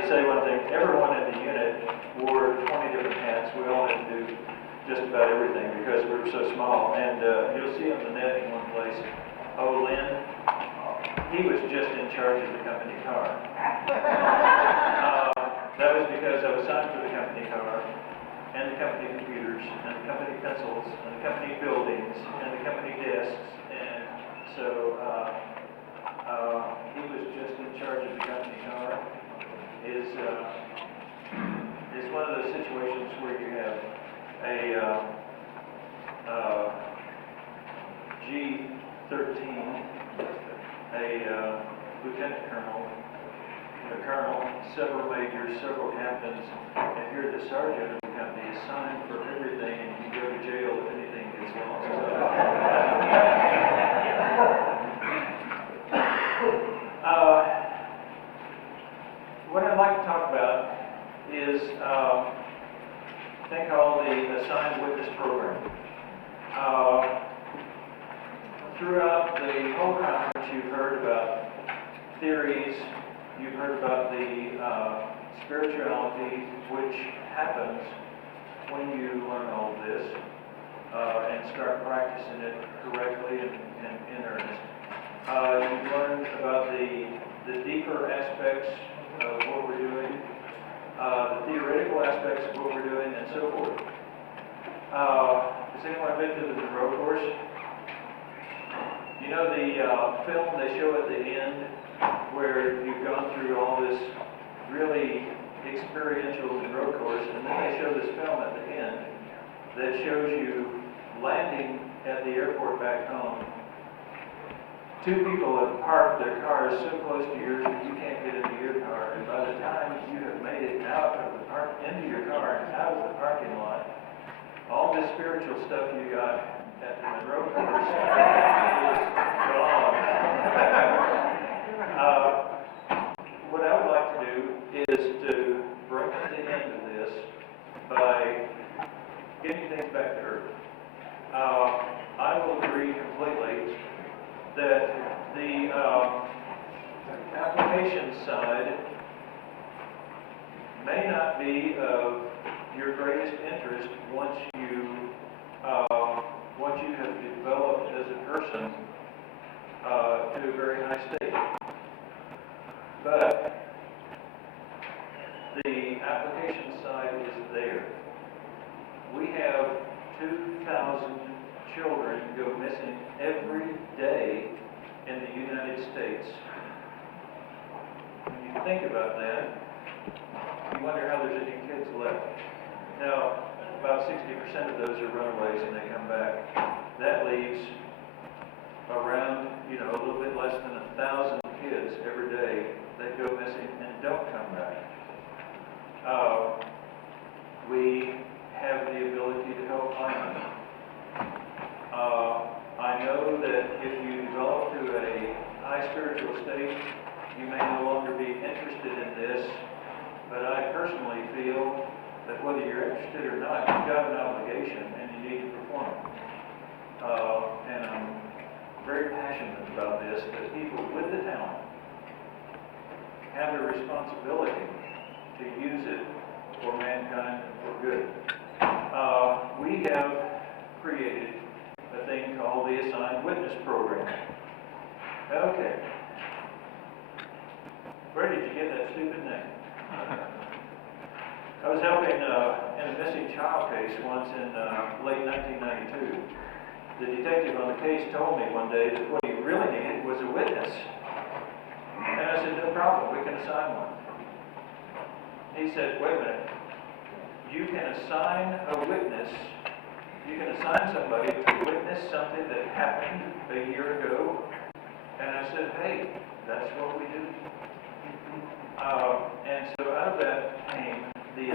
to say one thing. Everyone in the unit wore 20 different hats. We all had to do just about everything because we were so small. And you'll see on the net in one place, oh, Lyn, he was just in charge of the company car. That was because I was signed for the company car, and the company computers, and the company pencils, and the company buildings, and the company desks. And so he was just in charge of the company car. Is one of those situations where you have a G13, a lieutenant colonel, a colonel, several majors, several captains, and you're the sergeant of the company, is signed for everything, and you go to jail if anything gets lost. What I'd like to talk about is a thing called the Assigned Witness Program. Throughout the whole conference, you've heard about theories, you've heard about the spirituality, which happens when you learn all this and start practicing it correctly and in earnest. You've learned about the deeper aspects of what we're doing, the theoretical aspects of what we're doing, and so forth. Has anyone been to the Monroe course? You know the film they show at the end where you've gone through all this really experiential Monroe course, and then they show this film at the end that shows you landing at the airport back home. Two people have parked their cars so close to yours that you can't get into your car, and by the time you have made it out of the into your car and out of the parking lot, all this spiritual stuff you got at the Monroe course is gone. What I would like to do is to bring to the end of this by getting things back to earth. I will agree completely that the application side may not be of your greatest interest once you have developed as a person to a very high state. But the application side is there. We have 2,000 children go missing every day in the United States. When you think about that, you wonder how there's any kids left. Now, about 60% of those are runaways and they come back. That leaves around, a little bit less than 1,000 kids every day that go missing and don't come back. We have the ability to help find them. I know that if you develop to a high spiritual state, you may no longer be interested in this, but I personally feel that whether you're interested or not, you've got an obligation and you need to perform it. And I'm very passionate about this, that people with the talent have a responsibility to use it for mankind and for good. We have created a thing called the Assigned Witness Program. Okay. Where did you get that stupid name? I was helping in a missing child case once in late 1992. The detective on the case told me one day that what he really needed was a witness. And I said, no problem, we can assign one. He said, wait a minute. You can assign a witness. You can assign somebody to witness something that happened a year ago. And I said, hey, that's what we do. And so out of that came the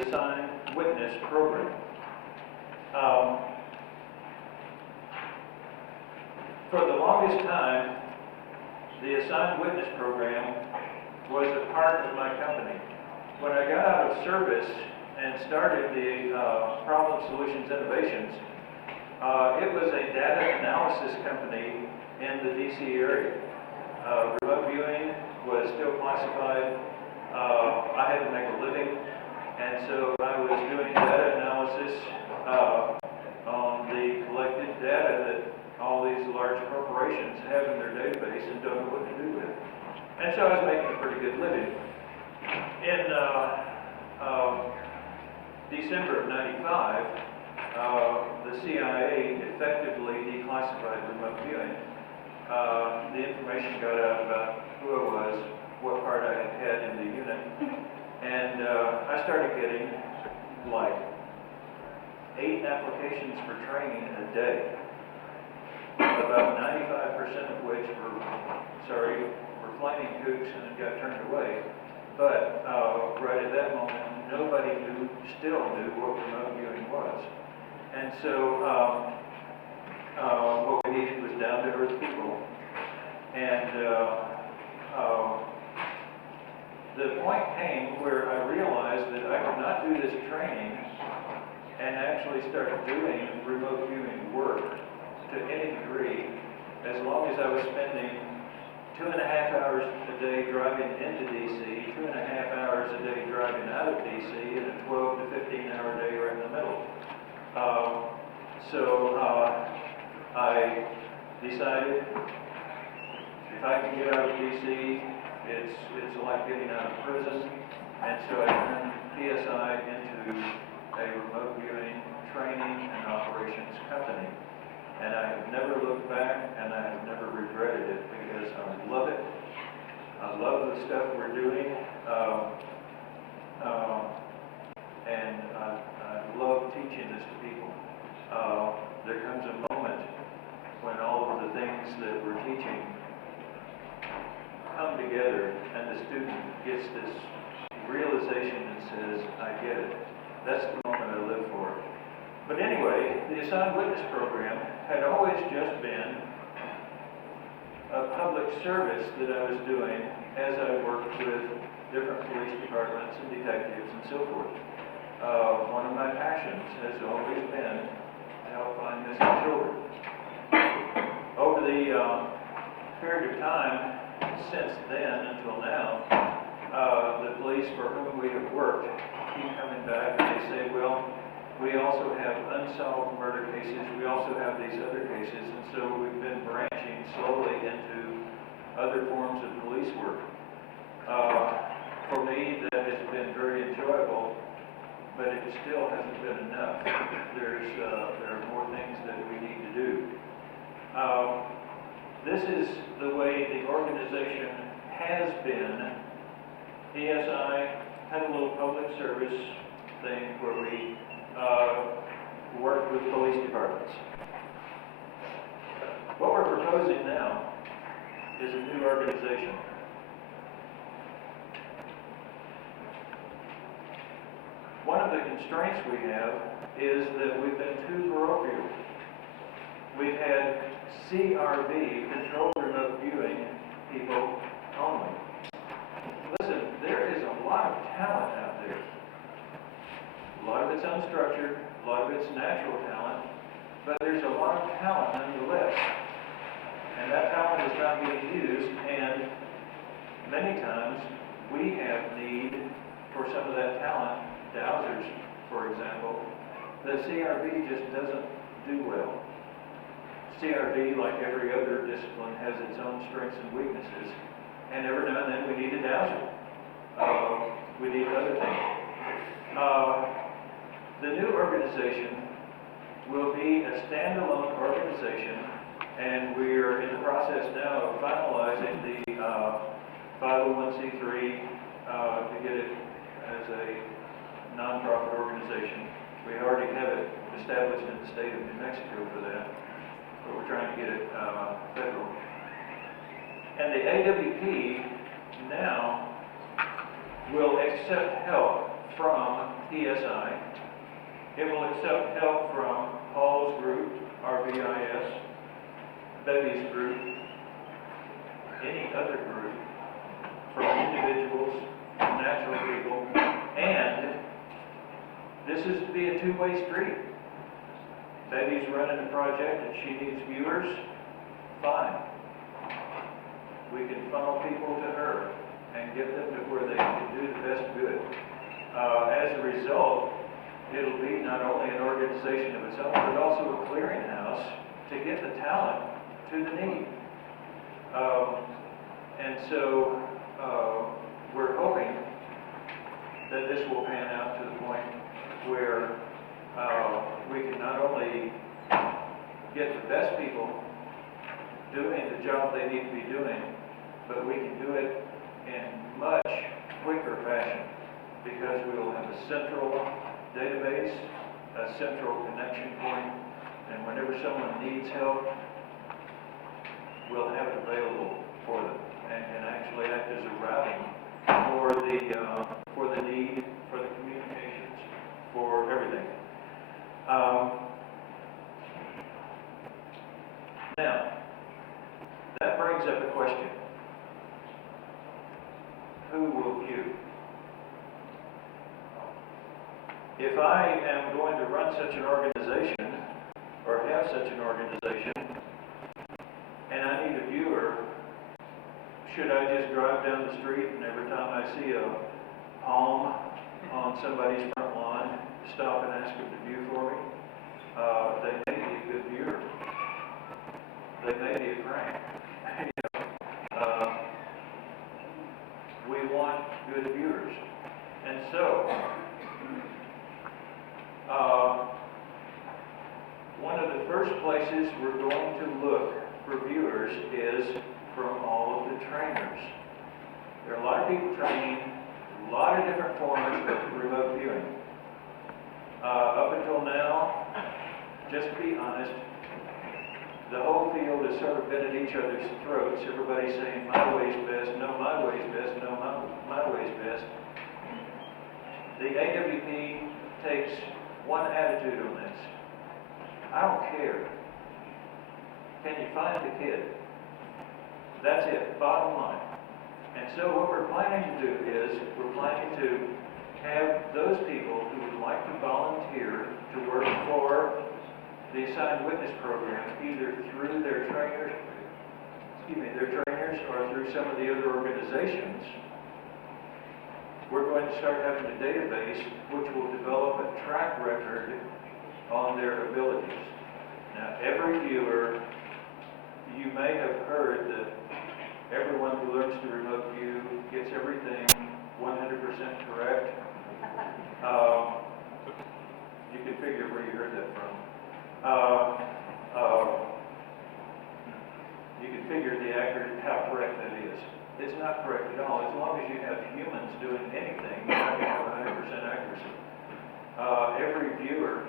Assigned Witness Program. For the longest time, the Assigned Witness Program was a part of my company. When I got out of service and started the Problem Solutions Innovations, it was a data analysis company in the DC area. Remote viewing was still declassified. I had to make a living, and so I was doing data analysis on the collected data that all these large corporations have in their database and don't know what to do with. And so I was making a pretty good living. In December of '95, the CIA effectively declassified remote viewing. The information got out about who I was, what part I had had in the unit, and I started getting like 8 applications for training a day, about 95% of which were flaming kooks and got turned away. But right at that moment, nobody still knew what remote viewing was. And so what we needed was down-to-earth people. And the point came where I realized that I could not do this training and actually start doing remote viewing work to any degree as long as I was spending 2.5 hours a day driving into DC, 2.5 hours a day driving out of DC, and a 12 to 15 hour day right in the middle. So I decided if I can get out of DC, it's like getting out of prison, and so I turned PSI into a remote viewing training and operations company. And I have never looked back, and I have never regretted it, because I love it. I love the stuff we're doing, and I love teaching this to people. There comes a moment when all of the things that we're teaching come together, and the student gets this realization and says, I get it. That's the moment I live for. But anyway, the Assigned Witness Program had always just been a public service that I was doing as I worked with different police departments and detectives and so forth. One of my passions has always been to help find missing children. Over the period of time since then until now, the police for whom we have worked keep coming back and they say, well, we also have unsolved murder cases, we also have these other cases, and so we've been branching slowly into other forms of police work. For me, that has been very enjoyable, but it still hasn't been enough. There are more things that we need to do. This is the way the organization has been. PSI had a little public service thing where we worked with police departments. What we're proposing now is a new organization. One of the constraints we have is that we've been too parochial. We've had CRV, controlled remote viewing, people only. Listen, there is a lot of talent out there. A lot of it's unstructured, a lot of it's natural talent, but there's a lot of talent nonetheless. And that talent is not being used, and many times we have need for some of that talent. Dowsers, for example, the CRV just doesn't do well. CRV, like every other discipline, has its own strengths and weaknesses, and every now and then we need a dowser. We need other things. The new organization will be a standalone organization, and we're in the process now of finalizing the 501c3 to get it as a nonprofit organization. We already have it established in the state of New Mexico for that, but we're trying to get it federal. And the AWP now will accept help from PSI. It will accept help from Paul's group, RVIS, Betty's group, any other group, from individuals, natural people, and this is to be a two-way street. Betty's running a project and she needs viewers, fine. We can funnel people to her. and get them to where they can do the best good. As a result, it'll be not only an organization of its own, but also a clearinghouse to get the talent to the need. And so we're hoping that this will pan out to the point where we can not only get the best people doing the job they need to be doing, but we can do it in much quicker fashion because we will have a central database, a central connection point, and whenever someone needs help, we'll have it available for them and can actually act as a routing for the need, for the communications, for everything. Now, that brings up a question. Who will view? If I am going to run such an organization, or have such an organization, and I need a viewer, should I just drive down the street and every time I see a palm on somebody's front lawn, stop and ask them to view for me? They may be a good viewer. They may be a crank. We want good viewers. And so, one of the first places we're going to look for viewers is from all of the trainers. There are a lot of people training a lot of different forms of remote viewing. Up until now, just to be honest, the whole field has sort of been at each other's throats. Everybody's saying, my way's best, no, my way's best, no, my way's best. The AWP takes one attitude on this. I don't care. Can you find the kid? That's it, bottom line. And so what we're planning to do is, we're planning to have those people who would like to volunteer to work for the assigned witness program, either through their trainers, or through some of the other organizations. We're going to start having a database which will develop a track record on their abilities. Now, every viewer, you may have heard that everyone who learns to remote view gets everything 100% correct. You can figure where you heard that from. You can figure how correct that is. It's not correct at all. As long as you have humans doing anything, you're not going to have 100% accuracy. Every viewer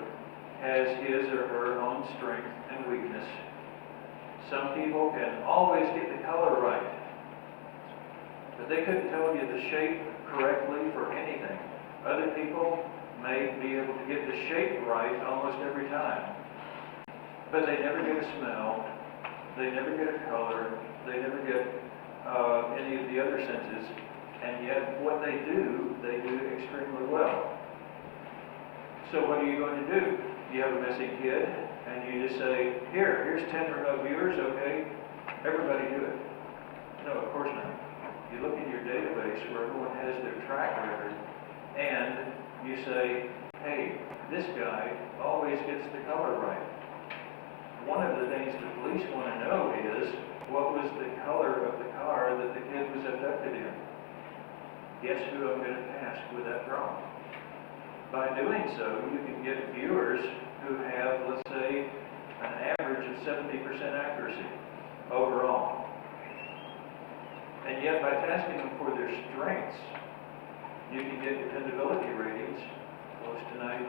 has his or her own strength and weakness. Some people can always get the color right, but they couldn't tell you the shape correctly for anything. Other people may be able to get the shape right almost every time, but they never get a smell, they never get a color, they never get any of the other senses, and yet what they do extremely well. So what are you going to do? You have a missing kid, and you just say, here's 10 remote viewers, okay, everybody do it. No, of course not. You look in your database where everyone has their track record, and you say, hey, this guy always gets the color right. One of the things the police want to know is, what was the color of the car that the kid was abducted in? Guess who I'm going to task with that problem? By doing so, you can get viewers who have, let's say, an average of 70% accuracy overall. And yet, by tasking them for their strengths, you can get dependability ratings close to 90%.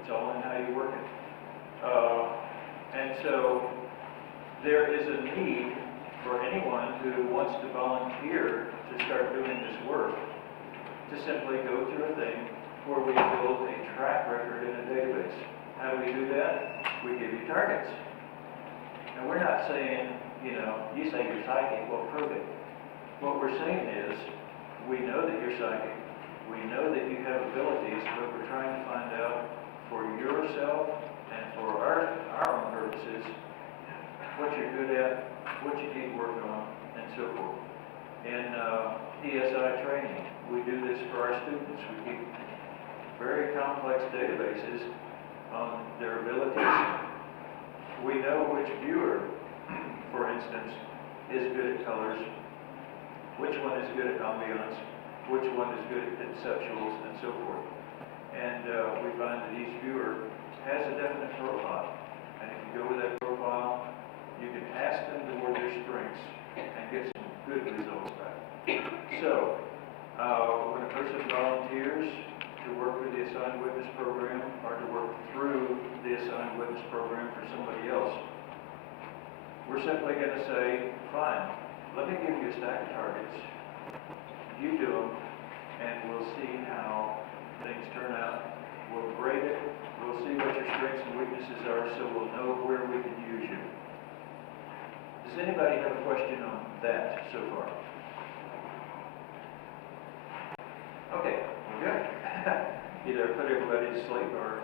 It's all in how you work it. And so, there is a need for anyone who wants to volunteer to start doing this work to simply go through a thing where we build a track record in a database. How do we do that? We give you targets. And we're not saying, you say you're psychic, well, prove it. What we're saying is, we know that you're psychic, we know that you have abilities, but we're trying to find out for yourself and for our own purposes what you're good at, what you need work on, and so forth. In PSI training, we do this for our students. We keep very complex databases on their abilities. We know which viewer, for instance, is good at colors, which one is good at ambiance, which one is good at conceptuals, and so forth. And we find that each viewer has a definite profile. And if you go with that profile, you can ask them toward their strengths and get some good results back. So, when a person volunteers to work with the Assigned Witness Program or to work through the Assigned Witness Program for somebody else, we're simply going to say, fine, let me give you a stack of targets. You do them, and we'll see how things turn out. We'll grade it. We'll see what your strengths and weaknesses are, so we'll know where we can use you. Does anybody have a question on that so far? Okay, we're good. Either put everybody to sleep or...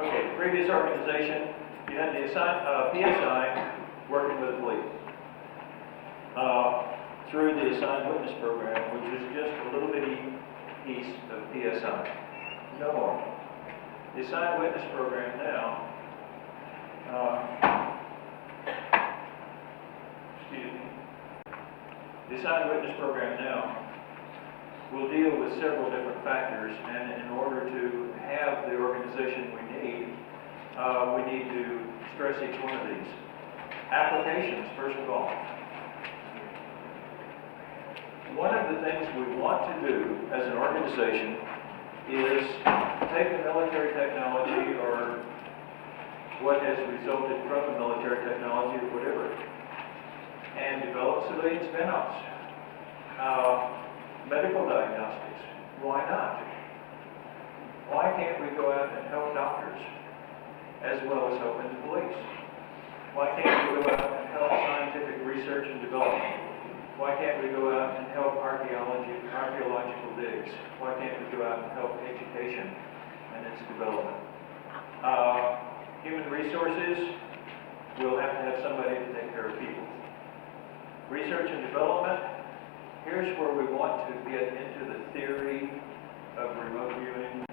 Okay, previous organization, you had the PSI working with the police. Through the Assigned Witness Program, which is just a little bitty piece of PSI. No more. The Assigned Witness Program now, the Assigned Witness Program now will deal with several different factors, and in order to have the organization we need to stress each one of these. Applications, first of all. One of the things we want to do as an organization is take the military technology or what has resulted from the military technology or whatever and develop civilian spin-offs. Medical diagnostics, why not? Why can't we go out and help doctors as well as helping the police? Why can't we go out and help scientific research and development? Why can't we go out and help archaeological digs? Why can't we go out and help education and its development? Human resources, we'll have to have somebody to take care of people. Research and development, here's where we want to get into the theory of remote viewing.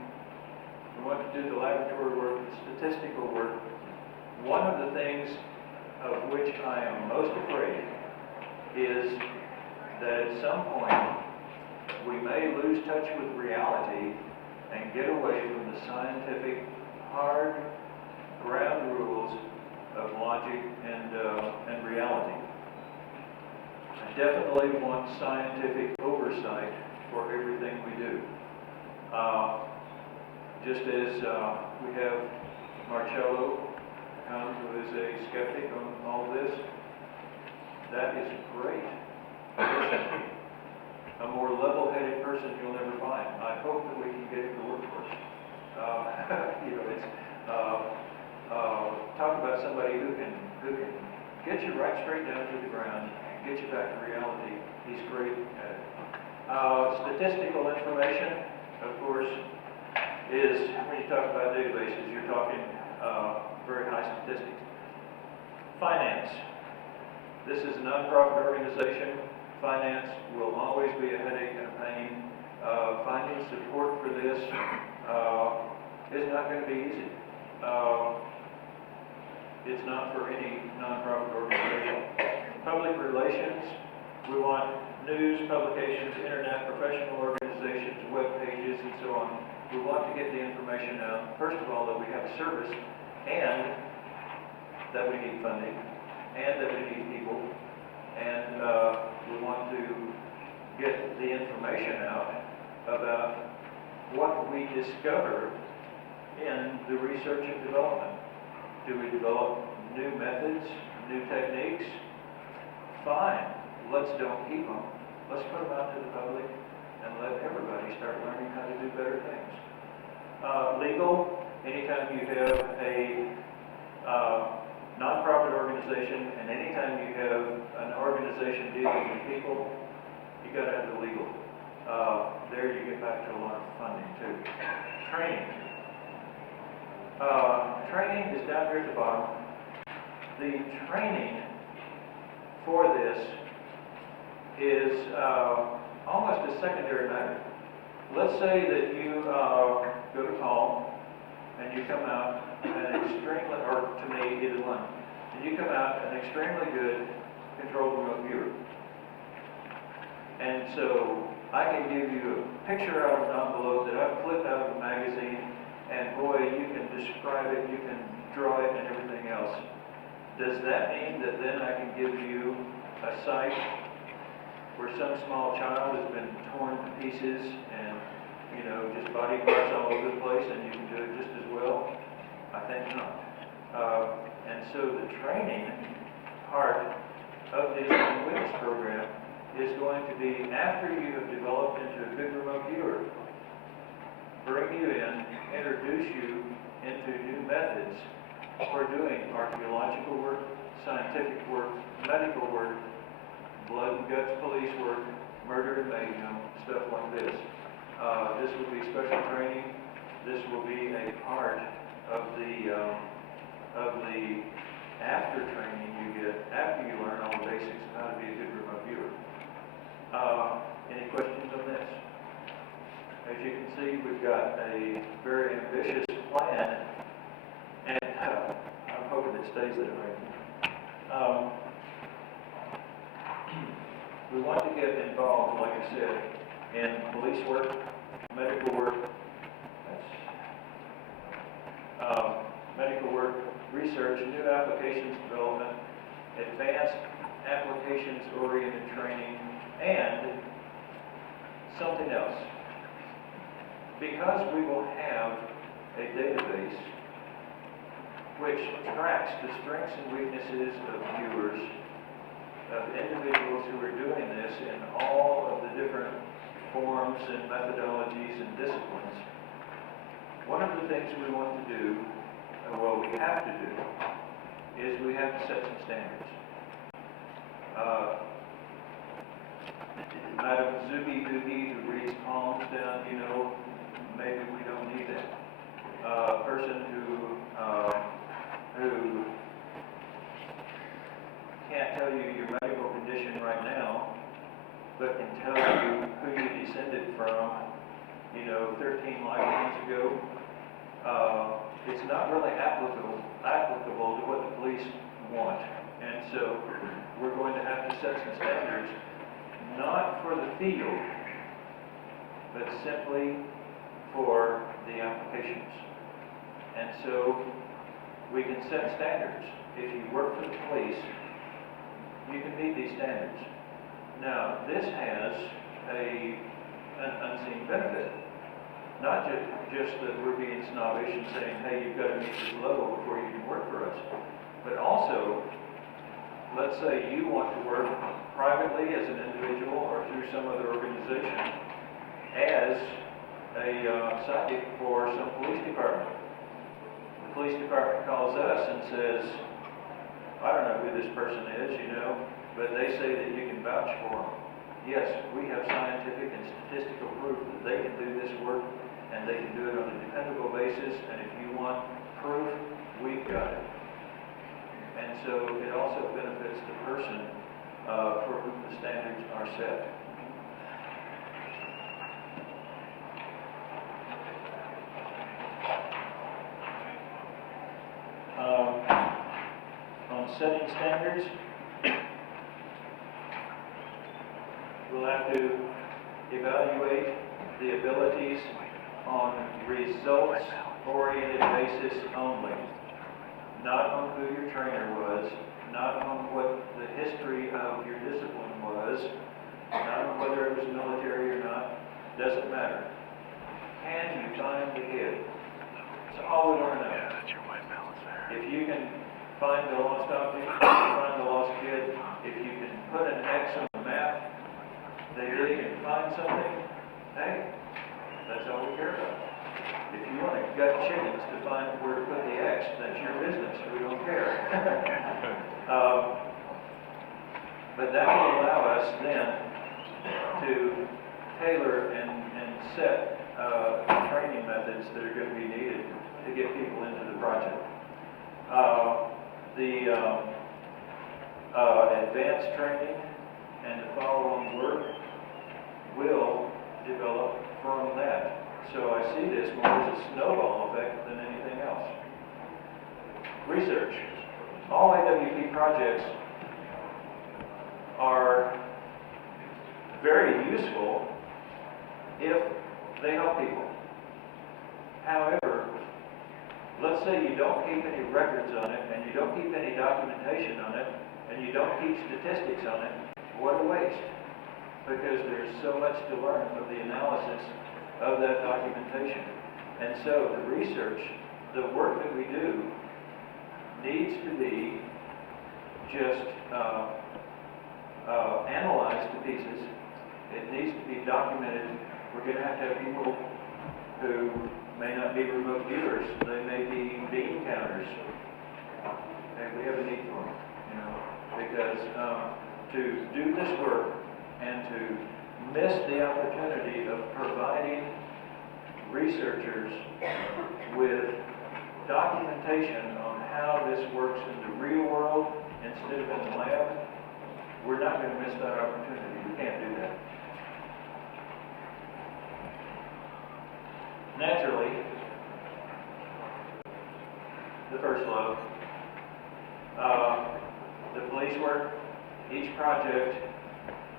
We want to do the laboratory work, the statistical work. One of the things of which I am most afraid is that at some point we may lose touch with reality and get away from the scientific, hard ground rules of logic and reality. I definitely want scientific oversight for everything we do. Just as we have Marcello come, who is a skeptic on all this, that is great. A more level-headed person you'll never find. I hope that we can get him to work for us. Talk about somebody who can get you right straight down to the ground and get you back to reality. He's great at it. Statistical information, of course, is when you talk about databases, you're talking very high statistics. Finance. This is a nonprofit organization. Finance will always be a headache and a pain. Finding support for this is not going to be easy. It's not for any nonprofit organization. Public relations, we want news, publications, internet, professional organizations, web pages, and so on. We want to get the information out, first of all, that we have a service, and that we need funding, and that we need people, and we want to get the information out about what we discover in the research and development. Do we develop new methods, new techniques? Fine, let's don't keep them. Let's put them out to the public and let everybody start learning how to do better things. Legal, anytime you have a nonprofit organization and anytime you have an organization dealing with people, you got to have the legal. There you get back to a lot of funding too. Training. Training is down here at the bottom. The training for this is almost a secondary matter. Let's say that you go to call and you come out an extremely, or to me, either one, and you come out an extremely good controlled remote viewer. And so I can give you a picture out of an envelope that I've clipped out of a magazine, and boy, you can describe it, you can draw it, and everything else. Does that mean that then I can give you a site where some small child has been torn to pieces and, you know, just body parts all over the place, and you can do it just as well? I think not. And so the training part of this witness program is going to be after you have developed into a good remote viewer, bring you in, introduce you into new methods for doing archaeological work, scientific work, medical work, blood and guts police work, murder and mayhem, stuff like this. This will be special training. This will be a part of the after training you get after you learn all the basics of how to be a good remote viewer. Any questions on this? As you can see, we've got a very ambitious plan, and I'm hoping it stays that way. We want to get involved, like I said, in police work, medical work, medical work, research, new applications development, advanced applications-oriented training, and something else. Because we will have a database which tracks the strengths and weaknesses of viewers, of individuals who are doing this in all of the different forms and methodologies and disciplines, one of the things we want to do, and what we have to do, is we have to set some standards. Madam Zubi Doogie, who reads palms down, you know, maybe we don't need that. Person who can't tell you your medical condition right now, but can tell you who you descended from, you know, 13 lifetimes ago. It's not really applicable to what the police want. And so we're going to have to set some standards, not for the field, but simply for the applications. And so we can set standards. If you work for the police, you can meet these standards. Now, this has an unseen benefit. Not just that we're being snobbish and saying, hey, you've got to meet this level before you can work for us, but also, let's say you want to work privately as an individual or through some other organization as a psychic for some police department. The police department calls us and says, I don't know who this person is, you know, but they say that you can vouch for them. Yes, we have scientific and statistical proof that they can do this work, and they can do it on a dependable basis, and if you want proof, we've got it. And so it also benefits the person for whom the standards are set. On setting standards, we'll have to evaluate the abilities on results-oriented basis only, not on who your trainer was, not on what the history of your discipline was, not on whether it was military or not, doesn't matter. Can you find the kid? That's all we want to know. Yeah, that's your white balance there. If you can find the lost object, find the lost kid, if you can put an X on the map, they dig and find something, hey, that's all we care about. If you want to gut chickens to find where to put the X, that's your business. We don't care. But that will allow us then to tailor and set training methods that are going to be needed to get people into the project. The advanced training and the follow-on see this more as a snowball effect than anything else. Research. All IWP projects are very useful if they help people. However, let's say you don't keep any records on it, and you don't keep any documentation on it, and you don't keep statistics on it. What a waste. Because there's so much to learn from the analysis of that documentation. And so the research, the work that we do, needs to be just analyzed to pieces. It needs to be documented. We're going to have people who may not be remote viewers. They may be bean counters. And we have a need for them, because to do this work and to miss the opportunity of providing researchers with documentation on how this works in the real world instead of in the lab, we're not going to miss that opportunity. We can't do that. Naturally, the first love. The police work, each project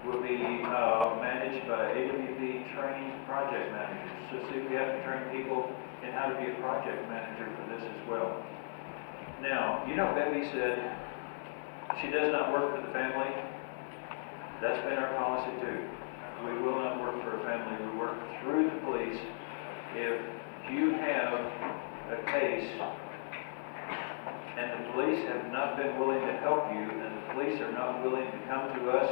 will be managed by AWP trained project managers. So see, we have to train people in how to be a project manager for this as well. Now, Debbie said she does not work for the family. That's been our policy too. We will not work for a family. We work through the police. If you have a case and the police have not been willing to help you, and the police are not willing to come to us,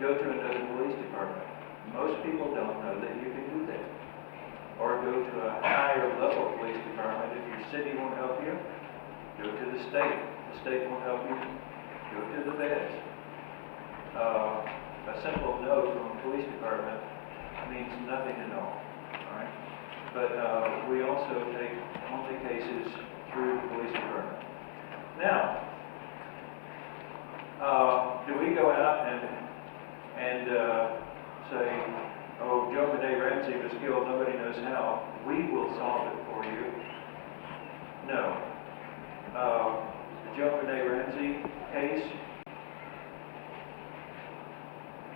go to another police department. Most people don't know that you can do that. Or go to a higher level police department. If your city won't help you, go to the state. The state won't help you, go to the feds. A simple no from a police department means nothing at all. All right? But we also take only cases through the police department. Now, do we go out and say, oh, Joe Benet Ramsey was killed, nobody knows how? We will solve it for you. No. The Joe Benet Ramsey case,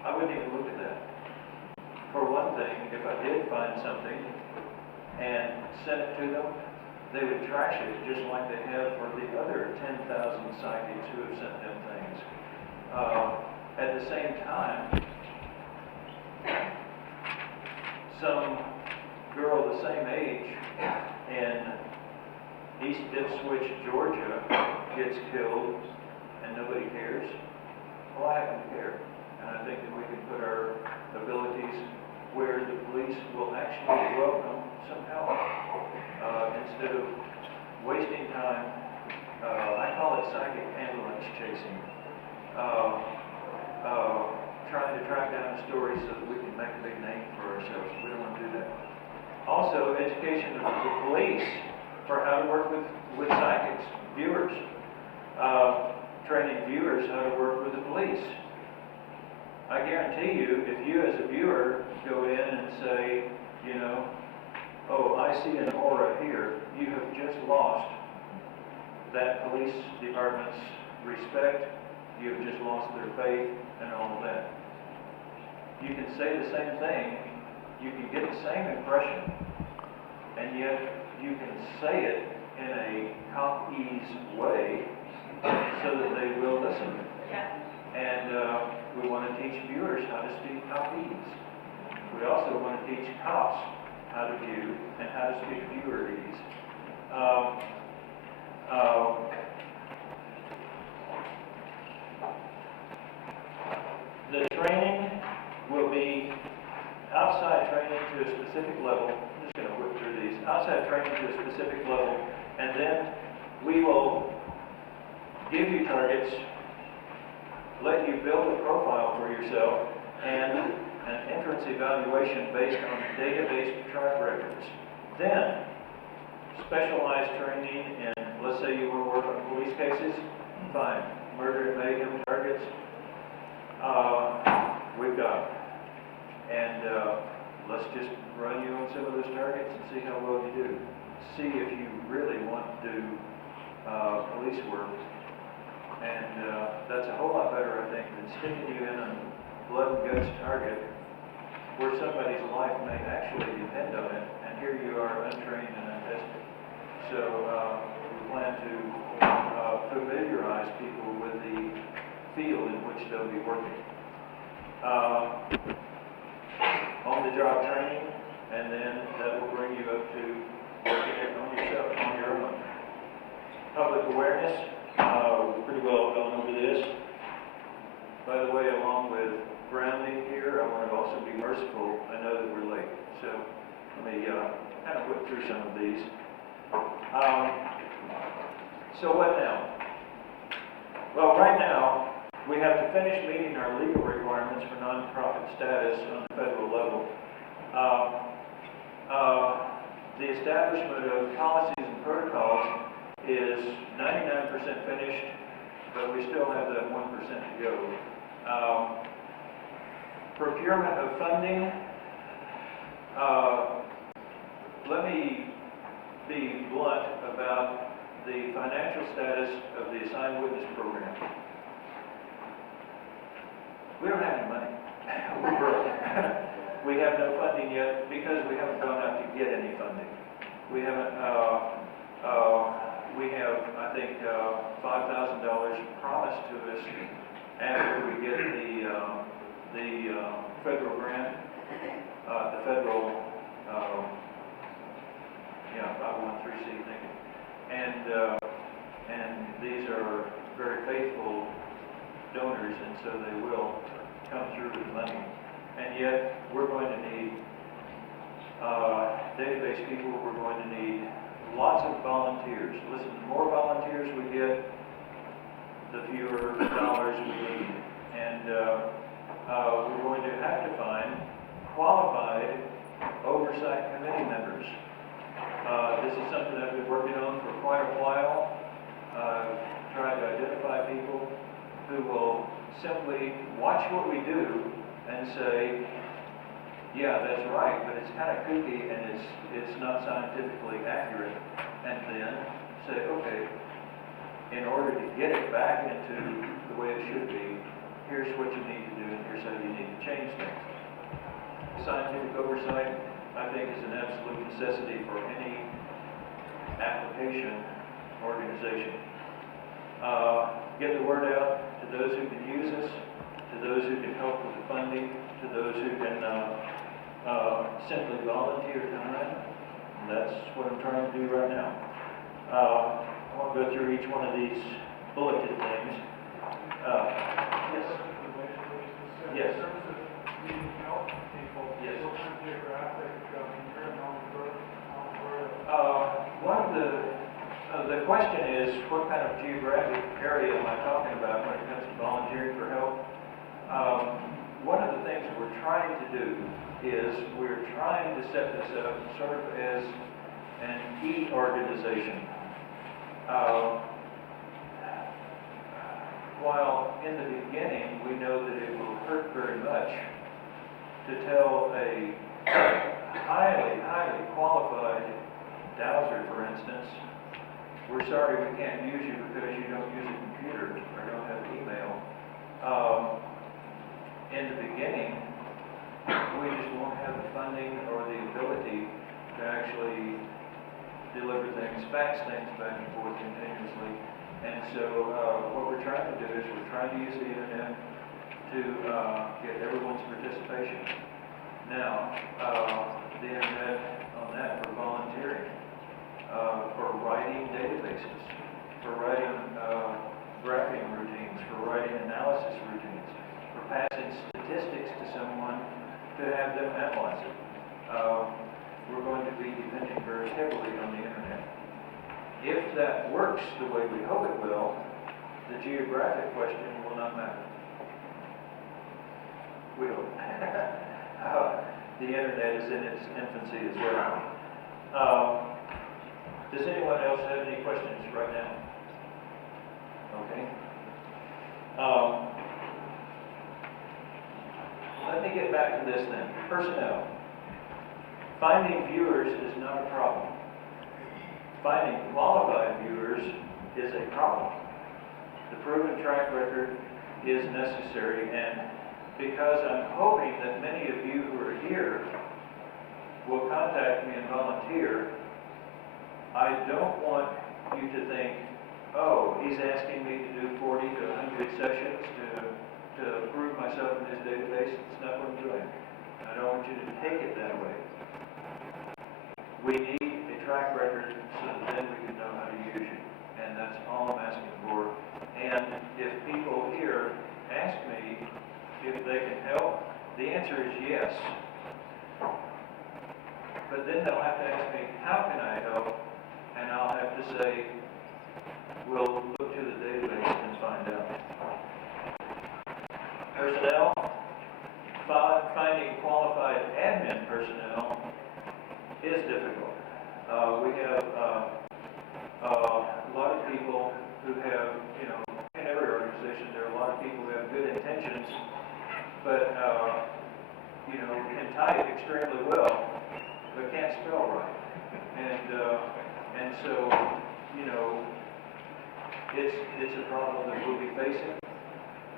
I wouldn't even look at that. For one thing, if I did find something and sent it to them, they would trash it just like they have for the other 10,000 psychics who have sent them things. At the same time, some girl the same age in East Ipswich, Georgia, gets killed and nobody cares. Well, I happen to care. And I think that we can put our abilities where the police will actually welcome some help. Instead of wasting time, I call it psychic ambulance chasing. Trying to track down a story so that we can make a big name for ourselves. We don't want to do that. Also, education of the police for how to work with psychics, viewers. Training viewers how to work with the police. I guarantee you, if you as a viewer go in and say, oh, I see an aura here, you have just lost that police department's respect, you have just lost their faith, and all of that. You can say the same thing, you can get the same impression, and yet you can say it in a cop-ease way so that they will listen. Yeah. And we want to teach viewers how to speak cop-ease. We also want to teach cops how to view and how to speak viewer-ease. The training will be outside training to a specific level. I'm just going to work through these. Outside training to a specific level, and then we will give you targets, let you build a profile for yourself, and an entrance evaluation based on database track records. Then, specialized training in, let's say you want to work on police cases, fine. Murder and mayhem targets, we've got. And let's just run you on some of those targets and see how well you do. See if you really want to do police work. And that's a whole lot better, I think, than sticking you in a blood and guts target where somebody's life may actually depend on it, and here you are untrained and untested. So we plan to familiarize people with the field in which they'll be working. On-the-job training, and then that will bring you up to working it on yourself, on your own. Public awareness, we've pretty well gone over this. By the way, along with grounding here, I want to also be merciful. I know that we're late, so let me kind of whip through some of these. So what now? Well, right now, we have to finish meeting our legal requirements for nonprofit status on the federal level. The establishment of policies and protocols is 99% finished, but we still have that 1% to go. Procurement of funding, let me be blunt about the financial status of the assigned witness program. We don't have any money. We're broke. We have no funding yet because we haven't gone out to get any funding. We haven't, we have, I think, $5,000 promised to us after we get the federal grant, the federal, 513C thing. And these are very faithful donors, and so they will come through with money. And yet, we're going to need database people, we're going to need lots of volunteers. Listen, the more volunteers we get, the fewer dollars we need. And we're going to have to find qualified oversight committee members. This is something I've been working on for quite a while. Trying to identify people who will simply watch what we do and say, yeah, that's right, but it's kind of kooky and it's not scientifically accurate. And then say, okay, in order to get it back into the way it should be, here's what you need to do and here's how you need to change things. Scientific oversight, I think, is an absolute necessity for any application organization. Get the word out to those who can use us, to those who can help with the funding, to those who can simply volunteer time. And that's what I'm trying to do right now. I won't go through each one of these bulleted things. Yes. Yes. Yes. One of the question is, what kind of geographic area am I talking about when it comes to volunteering for help? One of the things we're trying to do is we're trying to set this up sort of as an e-organization. While in the beginning we know that it will hurt very much to tell a highly qualified dowser, for instance, we're sorry we can't use you because you don't use a computer or don't have email. In the beginning, we just won't have the funding or the ability to actually deliver things, fax things back and forth continuously. And so what we're trying to do is we're trying to use the internet to get everyone's participation. Now, the internet on that for volunteering, for writing databases, for writing graphing routines, for writing analysis routines, for passing statistics to someone to have them analyze it. We're going to be depending very heavily on the internet. If that works the way we hope it will, the geographic question will not matter. We hope. The internet is in its infancy as well. Does anyone else have any questions right now? Okay. Let me get back to this then. Personnel. Finding viewers is not a problem. Finding qualified viewers is a problem. The proven track record is necessary, and because I'm hoping that many of you who are here will contact me and volunteer, I don't want you to think, oh, he's asking me to do 40 to 100 sessions to prove myself in his database. It's not what I'm doing. I don't want you to take it that way. We need a track record so that then we can know how to use you. And that's all I'm asking for. And if people here ask me if they can help, the answer is yes. But then they'll have to ask me, how can I help? And I'll have to say, we'll look to the database and find out. Personnel, finding qualified admin personnel is difficult. We have a lot of people who have, in every organization, there are a lot of people who have good intentions, but, can type extremely well, but can't spell right. And so, it's a problem that we'll be facing,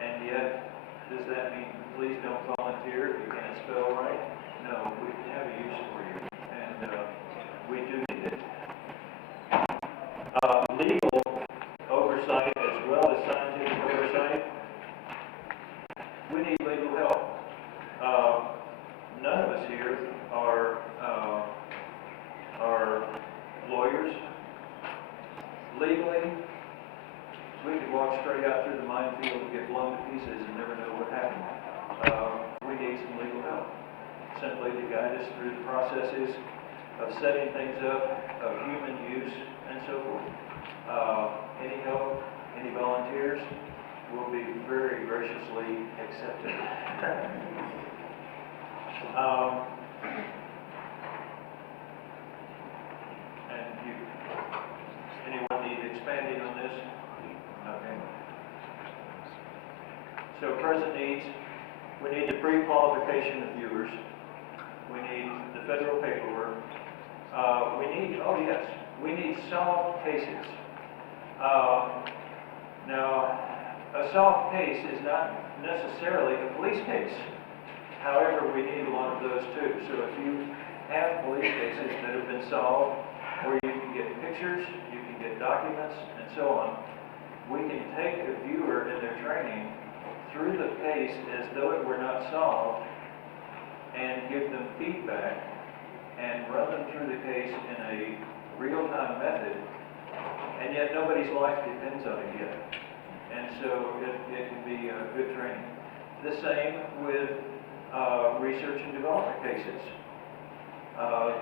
and yet, does that mean please don't volunteer if you can't spell right? No, we have a use for you, and we do need it. Legal oversight as well as scientific oversight. We need legal help. None of us here are lawyers. Legally, we could walk straight out through the minefield and get blown to pieces and never know what happened. We need some legal help, simply to guide us through the processes of setting things up, of human use, and so forth. Any help, any volunteers will be very graciously accepted. Anyone need expanding on this? Okay. So present needs, we need the pre-qualification of viewers. We need the federal paperwork. We need solved cases. Now, a solved case is not necessarily a police case. However, we need a lot of those too. So if you have police cases that have been solved, where you can get pictures, you can get documents, and so on, we can take a viewer in their training through the case as though it were not solved and give them feedback and run them through the case in a real-time method, and yet nobody's life depends on it yet. And so it can be a good training. The same with research and development cases.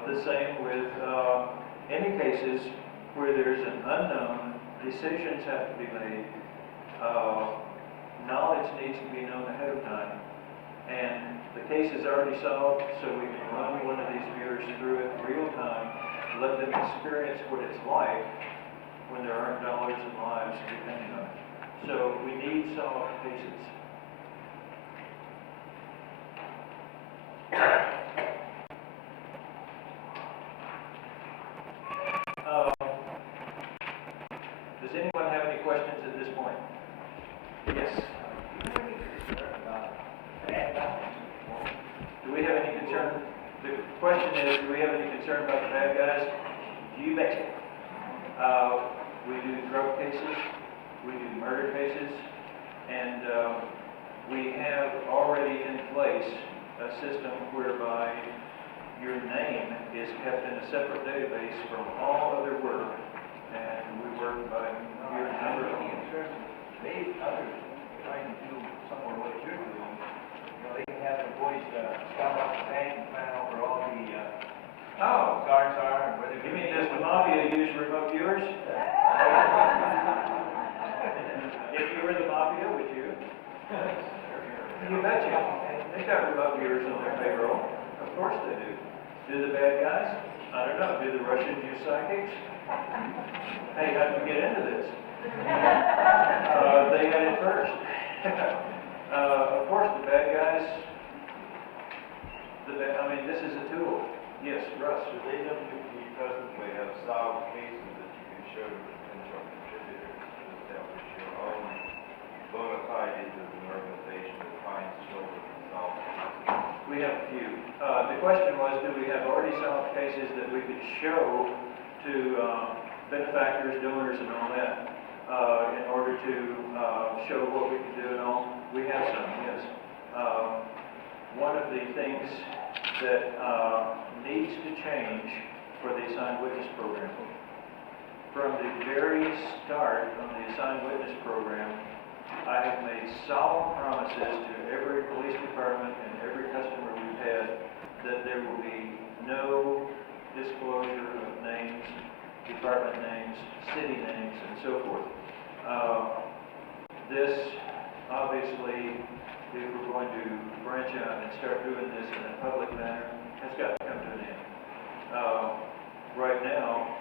The same with any cases where there's an unknown, decisions have to be made, knowledge needs to be known ahead of time, and the case is already solved, so we can run one of these viewers through it real time, let them experience what it's like when there aren't dollars and lives depending on it. So we need solved cases. Does anyone have any questions at this point? Yes. Do we have any concern? The question is, do we have any concern about the bad guys? You betcha. We do drug cases, we do murder cases, and we have already in place a system whereby your name is kept in a separate database from all other work, and we work by your number. Maybe others trying to do somewhat what you're doing, they can have the boys scout out the bank and find out where all the guards are and where You mean does the mafia use remote viewers? If you were the mafia, would you? You betcha. They got remote viewers on their payroll. Of course they do. Do the bad guys? I don't know. Do the Russians use psychics? Hey, how did we get into this? They had it first. Of course, the bad guys, this is a tool. Yes? question, AWP presently have solved cases that you can show to potential contributors to establish your own bona fides as an organization that finds children and solves cases? We have a few. The question was, do we have already solved cases that we could show to benefactors, donors, and all that, in order to show what we can do and all? We have some, yes. One of the things that needs to change for the assigned witness program, from the very start of the assigned witness program, I have made solemn promises to every police department and every customer we've had that there will be no disclosure of names, department names, city names, and so forth. This, obviously, if we're going to branch out and start doing this in a public manner, has got to come to an end. Right now,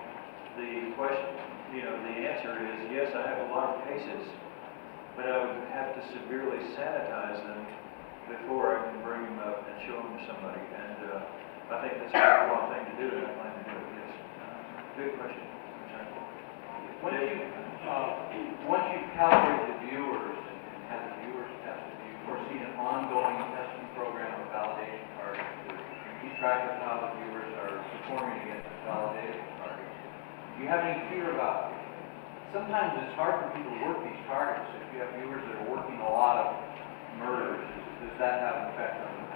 the question, the answer is, yes, I have a lot of cases, but I would have to severely sanitize them before I can bring them up and show them to somebody. And I think that's a worthwhile thing to do, and I plan to do it, yes. Good question. Once you've calibrated the viewers and had the viewers tested, do you foresee an ongoing testing program of validation targets to keep track of how the viewers are performing against the validated targets? Do you have any fear about it? Sometimes it's hard for people to work these targets. If you have viewers that are working a lot of murders, does that have an effect on them?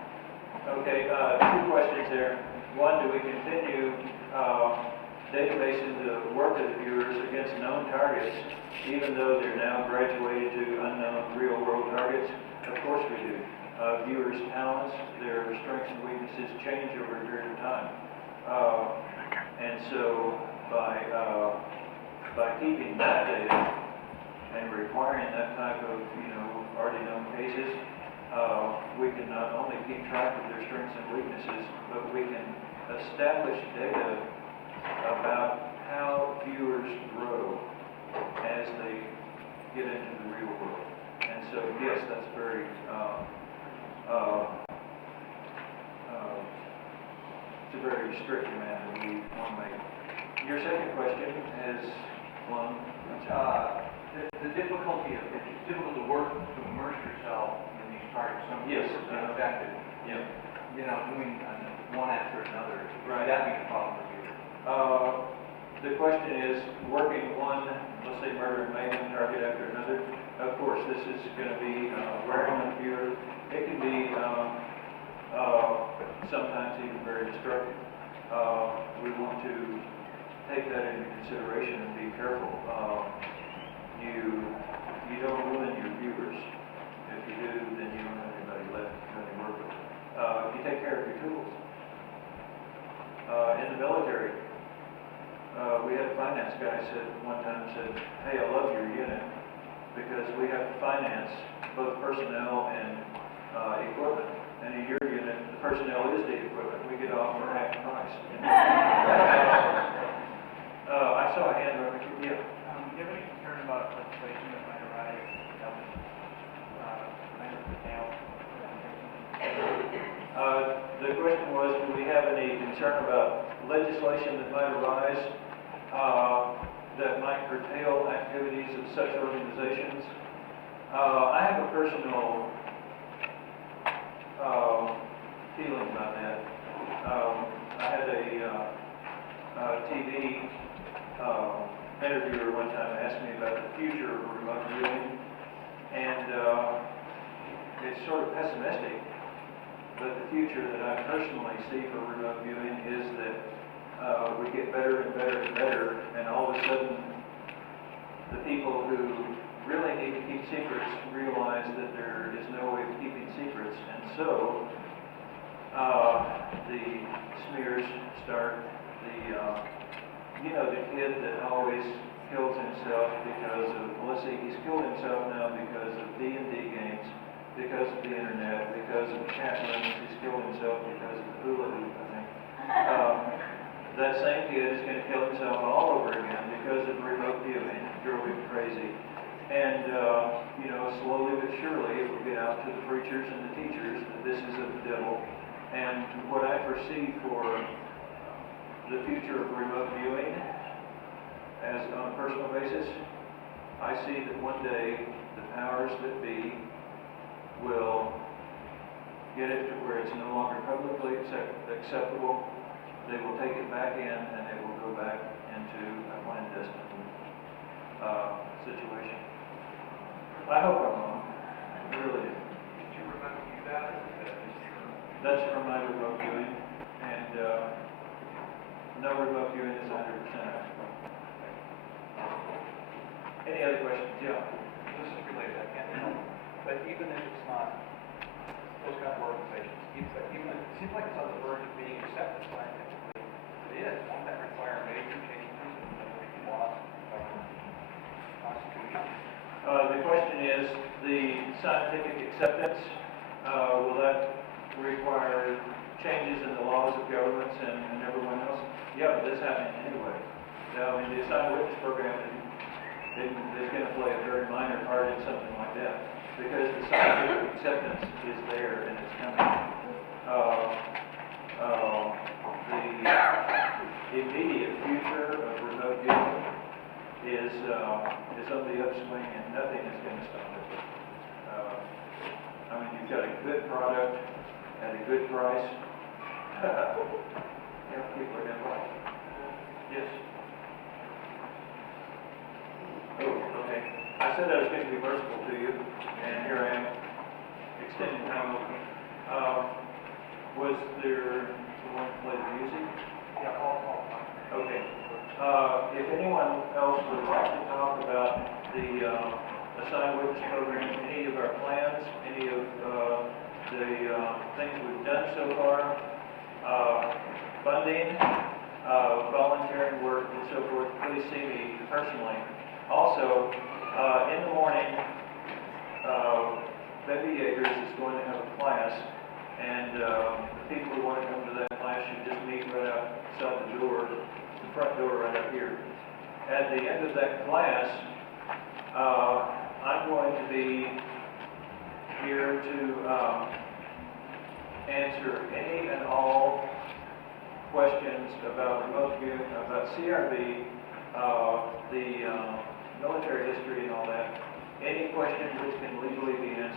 Okay, two questions there. One, do we continue databasing the work of the viewers against known targets, even though they're now graduated to unknown real-world targets? Of course we do. Viewers' talents, their strengths and weaknesses change over a period of time. And so by keeping that data and requiring that type of, already known cases, we can not only keep track of their strengths and weaknesses, but we can establish data about how viewers grow as they get into the real world. And so, yes, that's very, it's a very strict command that we want to make. Your second question is, one, the difficulty of it. It's difficult to work to immerse yourself in these targets. Some yes, people are affected. Yeah. Doing one after another. Right. Would that be a problem with you? The question is, working one, let's say murder and mayhem target after another. Of course, this is going to be wearing on the viewer. It can be sometimes even very destructive. We want to take that into consideration and be careful. You don't ruin your viewers. If you do, then you don't have anybody left to really work with. You take care of your tools. In the military, we had a finance guy one time said, hey, I love your unit because we have to finance both personnel and equipment. And in your unit, the personnel is the equipment. We get off for half the price. I saw a hand over here. Yeah. Do you have any concern about legislation that might arise that would curtail? The question was, do we have any concern about legislation that might arise that might curtail activities of such organizations? I have a personal feeling about that. I had a TV interviewer one time asked me about the future of remote viewing, and it's sort of pessimistic, but the future that I personally see for remote viewing is that we get better and better and better, and all of a sudden the people who really need to keep secrets realize that there is no way of keeping secrets, and so the smears start. The kid that always kills himself because of, let's see, he's killed himself now because of D&D games, because of the internet, because of chat rooms. He's killed himself because of the hula hoop, I think. That same kid is going to kill himself all over again because of remote viewing. It drove him crazy. And, slowly but surely it will get out to the preachers and the teachers that this is of the devil. And what I foresee for the future of remote viewing as on a personal basis. I see that one day the powers that be will get it to where it's no longer publicly acceptable. They will take it back in and it will go back into a clandestine situation. I hope I'm wrong. I really do. Did you remember you that, or is that just from? That's from my remote viewing, and no remote viewing is 100% accurate. Any other questions? Yeah. This is related, I can't help, but even if it's not, those kind of organizations, even if, it seems like it's on the verge of being accepted scientifically, it is, won't that require major changes in laws, constitution? The question is, the scientific acceptance, will that require changes in the laws of governments and everyone else? Yeah, but that's happening anyway. Now, I mean, the assigned witness program is going to play a very minor part in something like that, because the scientific acceptance is there and it's coming. The immediate future of remote viewing is on the upswing, and nothing is going to stop it. I mean, you've got a good product at a good price. Yeah, people are going to buy it. Yes. Oh, okay. I said I was going to be merciful to you, and here I am, extending time over. Was there someone to play the music? Yeah, all. Okay. If anyone else would like to talk about the assigned witness program, any of our plans, any of the things we've done so far, funding, volunteering work, and so forth, please see me personally. Also, in the morning, Becky Yeagers is going to have a class, and the people who want to come to that class should just meet right outside the door, the front door right up here. At the end of that class, I'm going to be here to answer any and all questions about remote viewing, about CRV, the military history and all that. Any questions which can legally be answered